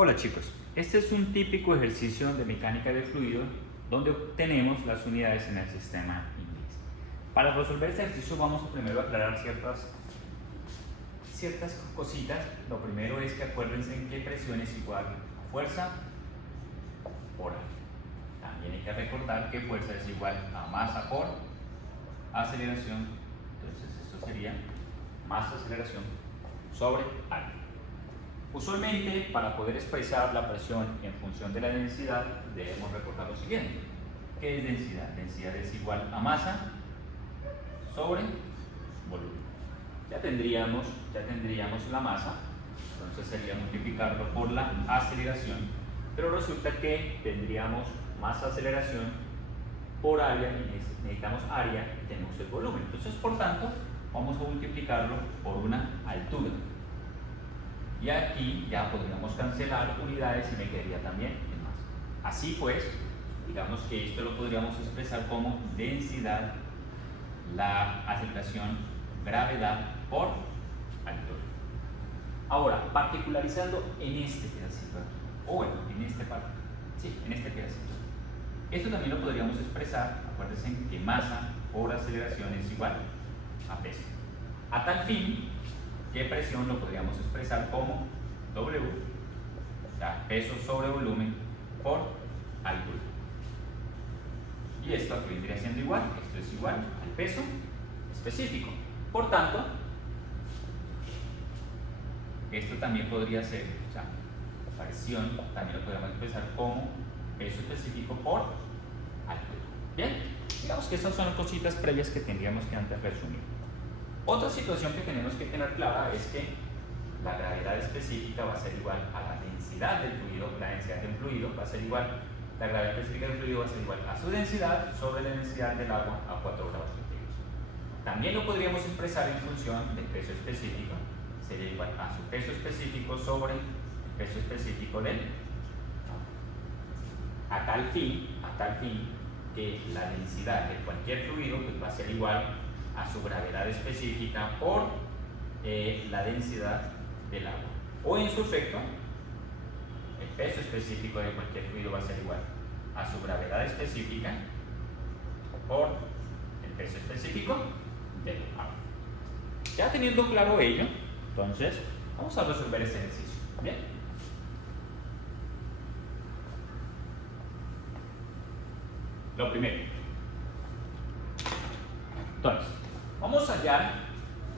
Hola chicos, este es un típico ejercicio de mecánica de fluido donde obtenemos las unidades en el sistema inglés. Para resolver este ejercicio vamos a primero aclarar ciertas cositas. Lo primero es que acuérdense en que presión es igual a fuerza por área. También hay que recordar que fuerza es igual a masa por aceleración. Entonces esto sería masa aceleración sobre área. Usualmente, para poder expresar la presión en función de la densidad, debemos recordar lo siguiente. ¿Qué es densidad? Densidad es igual a masa sobre volumen. Ya tendríamos la masa, entonces sería multiplicarlo por la aceleración, pero resulta que tendríamos masa aceleración por área y necesitamos área y tenemos el volumen. Entonces, por tanto, vamos a multiplicarlo por una altura. Y aquí ya podríamos cancelar unidades y me quedaría también en masa. Así pues, digamos que esto lo podríamos expresar como densidad, la aceleración, gravedad por altura. Ahora, particularizando en este pedacito aquí, o bueno, en este pedacito. Esto también lo podríamos expresar, acuérdense que masa por aceleración es igual a peso. A tal fin, ¿qué presión lo podríamos expresar como W? O sea, peso sobre volumen por altura. Y esto aquí vendría siendo igual, esto es igual al peso específico. Por tanto, esto también podría ser, o sea, presión también lo podríamos expresar como peso específico por altura. Bien, digamos que estas son cositas previas que tendríamos que antes resumir. Otra situación que tenemos que tener clara es que la gravedad específica va a ser igual a la densidad del fluido, la densidad del fluido va a ser igual, la gravedad específica del fluido va a ser igual a su densidad sobre la densidad del agua a 4 grados centígrados. También lo podríamos expresar en función del peso específico, sería igual a su peso específico sobre el peso específico del agua. A tal fin que la densidad de cualquier fluido pues, va a ser igual a su gravedad específica por la densidad del agua. O en su efecto, el peso específico de cualquier fluido va a ser igual a su gravedad específica por el peso específico del agua. Ya teniendo claro ello, entonces vamos a resolver este ejercicio. Bien. Lo primero. Entonces, vamos a hallar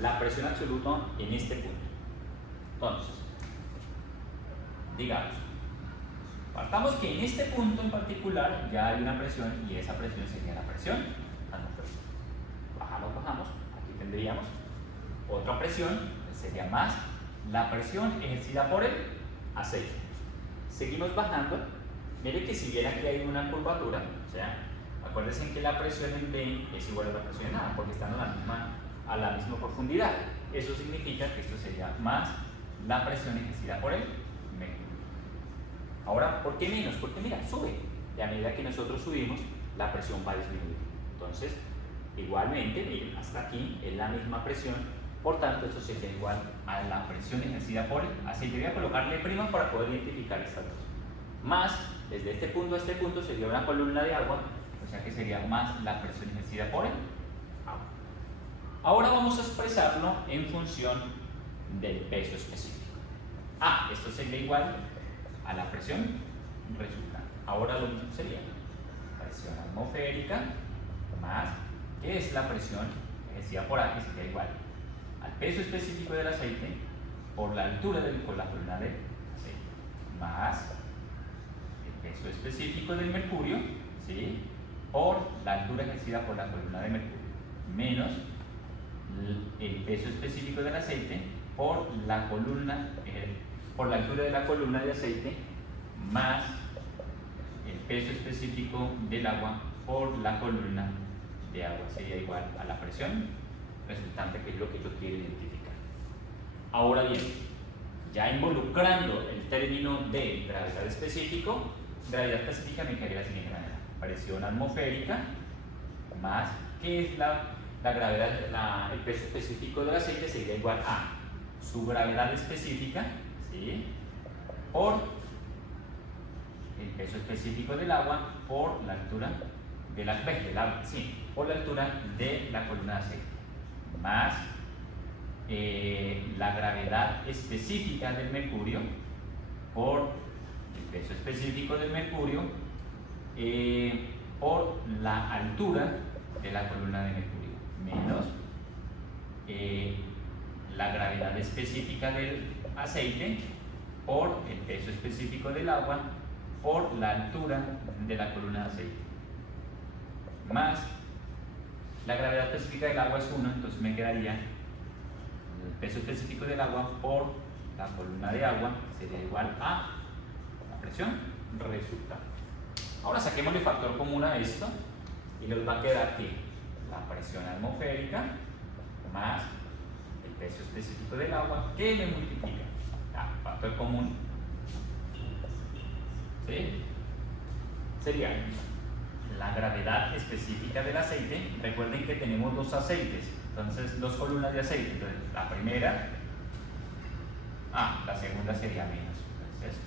la presión absoluta en este punto. Entonces, digamos, partamos que en este punto en particular ya hay una presión y esa presión sería la presión atmosférica. Bajamos, aquí tendríamos otra presión, sería más la presión ejercida por el aceite. Seguimos bajando, mire que si bien aquí hay una curvatura, o sea, acuérdense que la presión en B es igual a la presión en A, porque están a la misma profundidad. Eso significa que esto sería más la presión ejercida por el mercurio. Ahora, ¿por qué menos? Porque mira, sube. Y a medida que nosotros subimos, la presión va a disminuir. Entonces, igualmente, miren, hasta aquí es la misma presión. Por tanto, esto sería igual a la presión ejercida por el aceite. Voy a colocarle prima para poder identificar estas dos. Más, desde este punto a este punto sería una columna de agua, o sea que sería más la presión ejercida por el agua. Ahora vamos a expresarlo en función del peso específico. Esto sería igual a la presión resultante. Ahora lo mismo sería presión atmosférica más, ¿qué es la presión ejercida por A? Que sería igual al peso específico del aceite por la altura con la columna del aceite, más el peso específico del mercurio, ¿sí? Por la altura ejercida por la columna de mercurio, menos el peso específico del aceite por la altura de la columna de aceite, más el peso específico del agua por la columna de agua. Sería igual a la presión resultante, que es lo que yo quiero identificar. Ahora bien, ya involucrando el término de gravedad específica me quedaría de la siguiente manera: presión atmosférica más, ¿qué es la gravedad? El peso específico del aceite sería igual a su gravedad específica, ¿sí? Por peso específico del agua por la altura de por la altura de la columna de aceite, más la gravedad específica del mercurio por el peso específico del mercurio por la altura de la columna de mercurio, menos la gravedad específica del aceite por el peso específico del agua por la altura de la columna de aceite, más la gravedad específica del agua es 1, entonces me quedaría el peso específico del agua por la columna de agua sería igual a la presión resultante. Ahora saquémosle factor común a esto y nos va a quedar que la presión atmosférica más el peso específico del agua que me multiplica. Factor común, ¿sí? Sería la gravedad específica del aceite. Recuerden que tenemos dos aceites, entonces dos columnas de aceite. Entonces la primera, la segunda sería menos. Entonces,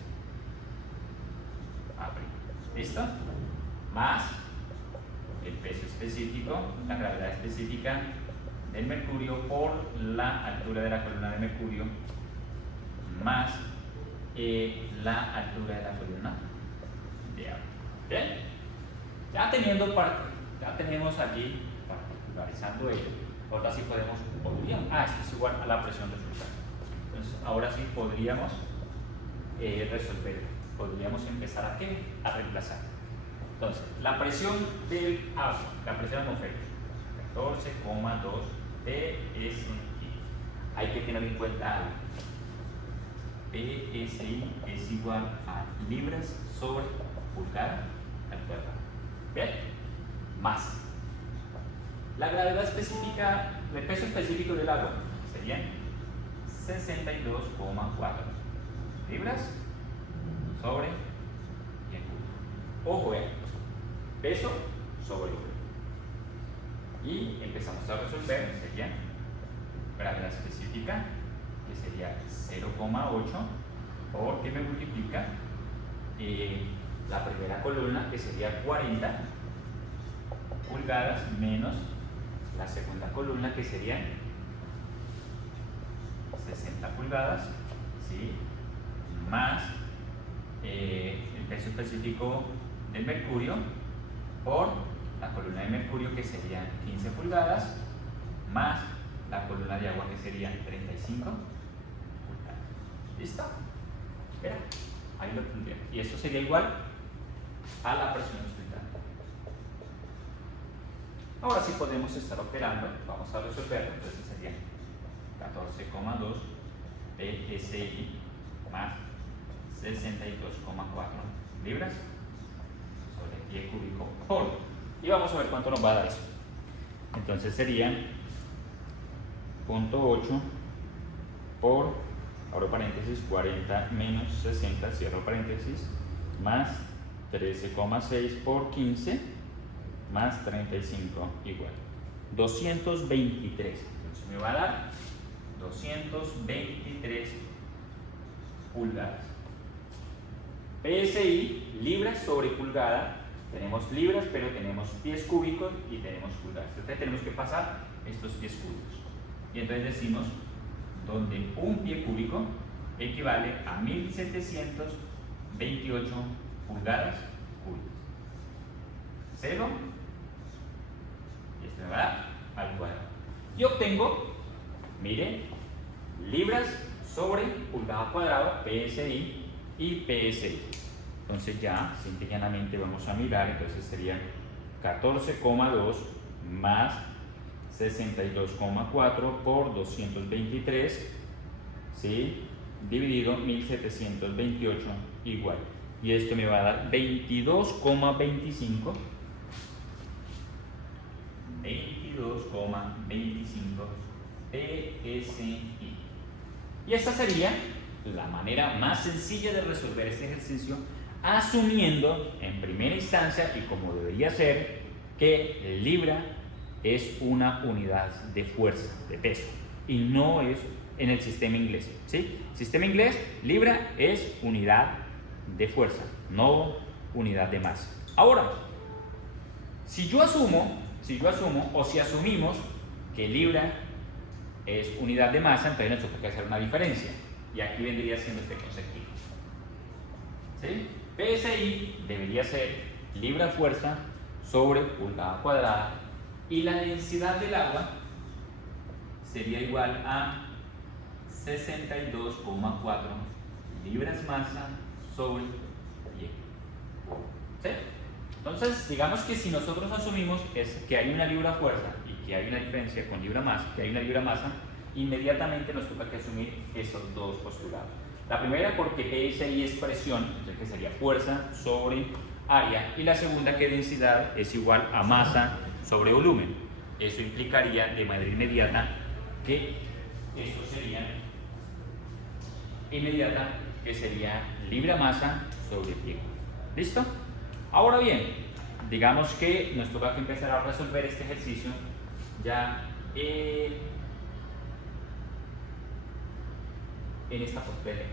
¿listo? Más el peso específico, la gravedad específica del mercurio por la altura de la columna de mercurio más la altura de la columna de agua. ¿Bien? Ya tenemos aquí particularizando ello. Ahora sí podríamos, esto es igual a la presión resultante. Entonces ahora sí podríamos resolver, podríamos empezar a reemplazar. Entonces, la presión del agua, la presión atmosférica, 14,2 PSI. Hay que tener en cuenta algo. PSI es igual a libras sobre pulgada al cuadrado. ¿Bien? Más la gravedad específica, el peso específico del agua serían 62,4 libras sobre 100 cúbicos. Ojo, peso sobre libra. Y empezamos a resolver, sería gravedad específica, que sería 0,8, porque me multiplica la primera columna, que sería 40 pulgadas, menos la segunda columna, que serían 60 pulgadas, ¿sí? Más el peso específico del mercurio por la columna de mercurio, que serían 15 pulgadas, más la columna de agua, que serían 35 pulgadas. ¿Listo? Mira, ahí lo tendría. Y esto sería igual a la presión resultante. Ahora sí podemos estar operando, vamos a resolverlo. Entonces sería 14,2 PSI más 62,4 libras sobre pie cúbico por. Y vamos a ver cuánto nos va a dar eso. Entonces sería 0,8 por, abro paréntesis, 40 menos 60, cierro paréntesis, más 13,6 por 15 más 35 igual 223. Entonces me va a dar 223 pulgadas. PSI, libras sobre pulgada. Tenemos libras, pero tenemos pies cúbicos y tenemos pulgadas. Entonces tenemos que pasar estos pies cúbicos. Y entonces decimos, donde un pie cúbico equivale a 1728 pulgadas cúbicas. 0. Y esto me va a dar al cuadrado. Y obtengo, mire, libras sobre pulgada cuadrada, PSI y PSI. Entonces ya, simple y llanamente vamos a mirar, entonces sería 14,2 más 62,4 por 223, ¿sí? Dividido 1728 igual. Y esto me va a dar 22,25 PSI. Y esta sería la manera más sencilla de resolver este ejercicio, asumiendo en primera instancia, y como debería ser, que libra es una unidad de fuerza, de peso, y no es en el sistema inglés, ¿sí? Sistema inglés, libra es unidad de fuerza, no unidad de masa. Ahora, si yo asumo o si asumimos que libra es unidad de masa, entonces nos toca hacer una diferencia. Y aquí vendría siendo este concepto. ¿Sí? PSI debería ser libra-fuerza sobre pulgada cuadrada y la densidad del agua sería igual a 62,4 libras masa sobre pie. ¿Sí? Entonces, digamos que si nosotros asumimos que hay una libra fuerza y que hay una diferencia con libra masa, que hay una libra masa, inmediatamente nos toca que asumir esos dos postulados. La primera porque PSI es presión, entonces que sería fuerza sobre área, y la segunda que densidad es igual a masa sobre volumen. Eso implicaría de manera inmediata que esto sería libra masa sobre pie. ¿Listo? Ahora bien, digamos que nos toca que empezar a resolver este ejercicio ya en esta posterior.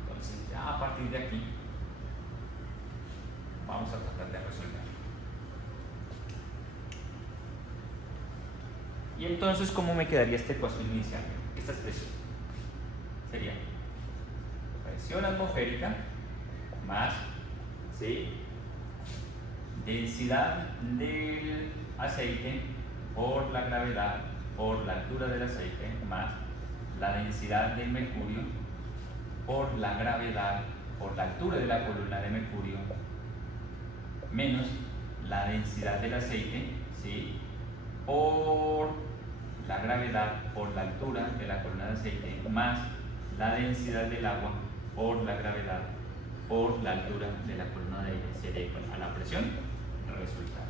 Entonces, ya a partir de aquí, vamos a tratar de resolver. Y entonces, ¿cómo me quedaría esta ecuación inicial? Esta expresión sería presión atmosférica más, ¿sí?, densidad del aceite por la gravedad por la altura del aceite más la densidad del mercurio por la gravedad por la altura de la columna de mercurio menos la densidad del aceite, ¿sí?, por la gravedad por la altura de la columna de aceite más la densidad del agua por la gravedad por la altura de la columna de aire sería igual a la presión resultado.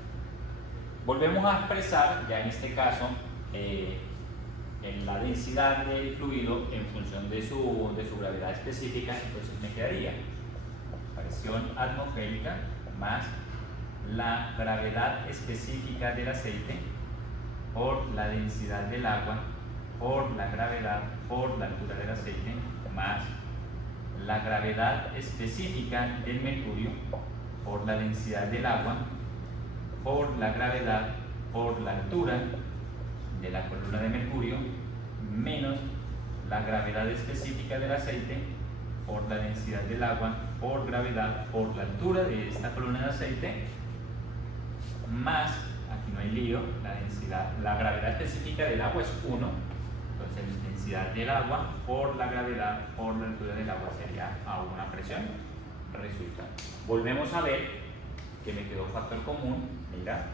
Volvemos a expresar ya en este caso en la densidad del fluido en función de su gravedad específica. Entonces me quedaría presión atmosférica más la gravedad específica del aceite por la densidad del agua por la gravedad por la altura del aceite más la gravedad específica del mercurio por la densidad del agua por la gravedad por la altura de la columna de mercurio menos la gravedad específica del aceite por la densidad del agua por gravedad por la altura de esta columna de aceite más, aquí no hay lío, la gravedad específica del agua es 1, entonces la densidad del agua por la gravedad por la altura del agua sería a una presión resultante. Volvemos a ver que me quedó factor común, mira,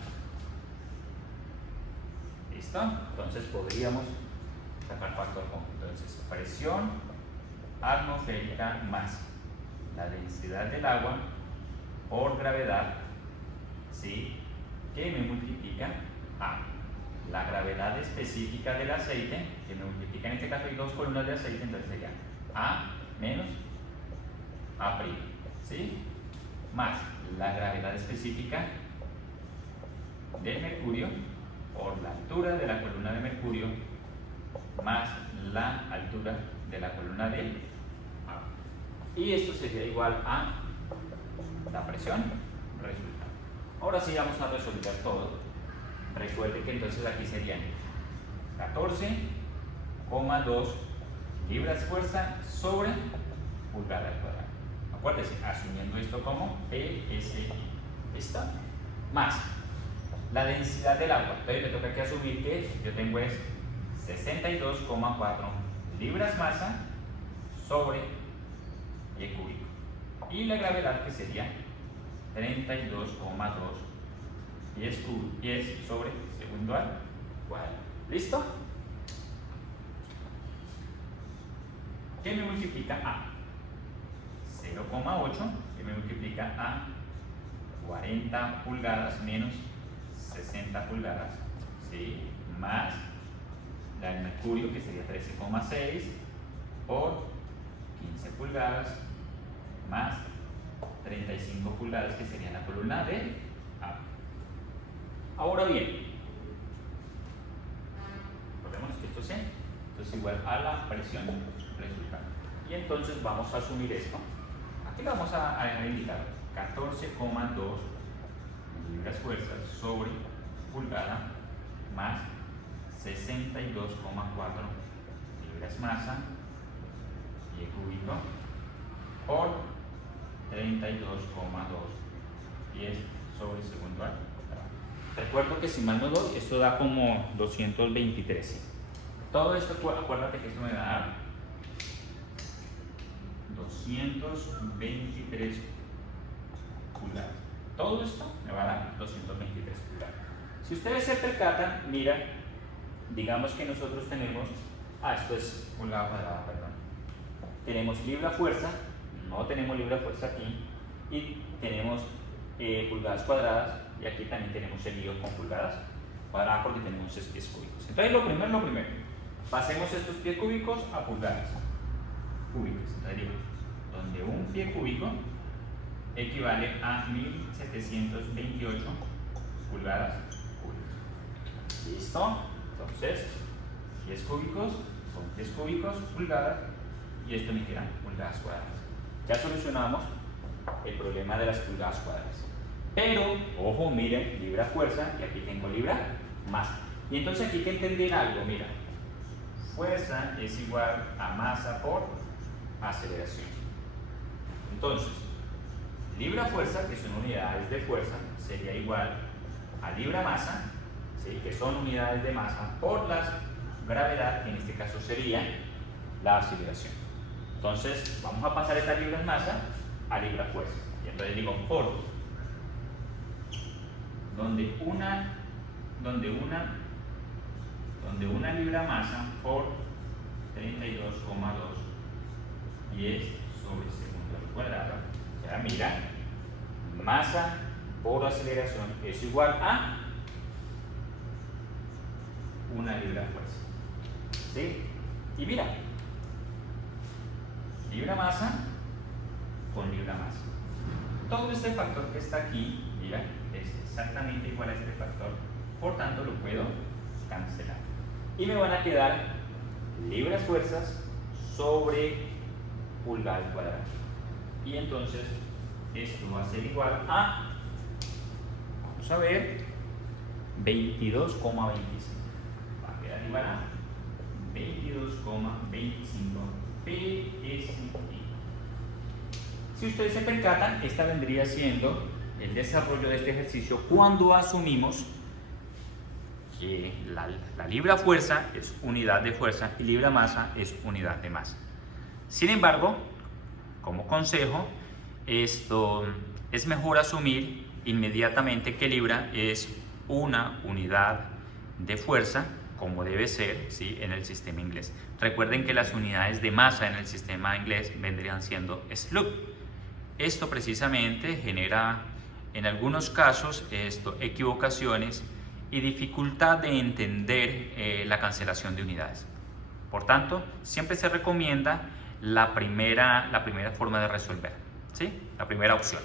¿listo? Entonces podríamos sacar factor común. Entonces presión atmosférica más la densidad del agua por gravedad, ¿sí?, que me multiplica a la gravedad específica del aceite, que me multiplica, en este caso hay dos columnas de aceite, entonces sería A menos A', ¿sí?, más la gravedad específica del mercurio por la altura de la columna de mercurio más la altura de la columna de A. Y esto sería igual a la presión resultante. Ahora sí vamos a resolver todo. Recuerde que entonces aquí serían 14,2 libras fuerza sobre pulgada cuadrada. Acuérdese, asumiendo esto como PSI. ¿Listo? Más la densidad del agua. Entonces me toca que asumir que yo tengo es 62,4 libras masa sobre pie cúbico. Y la gravedad que sería 32,2 pies sobre segundo al cuadrado. ¿Listo? ¿Qué me multiplica a 0,8? ¿Qué me multiplica a 40 pulgadas menos 60 pulgadas? ¿Sí? Más la del mercurio, que sería 13,6 por 15 pulgadas más 35 pulgadas, que sería la columna de A. Ahora bien, recordemos que esto es igual a la presión resultante. Y entonces vamos a asumir esto. Aquí lo vamos a dejar indicado, 14,2 libras fuerza sobre pulgada más 62,4 libras masa pie cúbico por 32,2 pies sobre segundo al cuadrado. Recuerdo que si mal no doy, esto da como 223. ¿Sí? Todo esto, acuérdate que esto me va a dar 223 pulgadas. Todo esto me va a dar 223 pulgadas. Si ustedes se percatan, mira, digamos que nosotros tenemos, esto es pulgada cuadrada, perdón. Tenemos libra fuerza, no tenemos libra fuerza aquí, y tenemos pulgadas cuadradas, y aquí también tenemos el lío con pulgadas cuadradas porque tenemos pies cúbicos. Entonces lo primero, pasemos estos pies cúbicos a pulgadas cúbicas. Entonces digo, donde un pie cúbico equivale a 1728 pulgadas cúbicas. ¿Listo? Entonces, pies cúbicos con pies cúbicos, pulgadas, y esto me quedan pulgadas cuadradas. Ya solucionamos el problema de las pulgadas cuadradas. Pero, ojo, miren, libra fuerza, y aquí tengo libra masa. Y entonces aquí hay que entender algo, mira. Fuerza es igual a masa por aceleración. Entonces, libra fuerza, que son unidades de fuerza, sería igual a libra masa, ¿sí? Que son unidades de masa, por la gravedad, que en este caso sería la aceleración. Entonces, vamos a pasar esta libra masa a libra fuerza. Y entonces digo, por donde una libra masa por 32,2 pies sobre segundo al cuadrado. O sea, mira, masa por aceleración es igual a una libra fuerza. ¿Sí? Y mira, libra masa con libra masa. Todo este factor que está aquí, mira, es exactamente igual a este factor. Por tanto, lo puedo cancelar. Y me van a quedar libras fuerzas sobre pulgada al cuadrado. Y entonces, esto va a ser igual a, vamos a ver, 22,25. Va a quedar igual a 22,25 PSI. Si ustedes se percatan, esta vendría siendo el desarrollo de este ejercicio cuando asumimos que la libra fuerza es unidad de fuerza y libra masa es unidad de masa. Sin embargo, como consejo, esto es mejor asumir inmediatamente que libra es una unidad de fuerza, como debe ser, ¿sí? En el sistema inglés. Recuerden que las unidades de masa en el sistema inglés vendrían siendo slug. Esto precisamente genera en algunos casos equivocaciones y dificultad de entender la cancelación de unidades. Por tanto, siempre se recomienda la primera forma de resolver, ¿sí? La primera opción.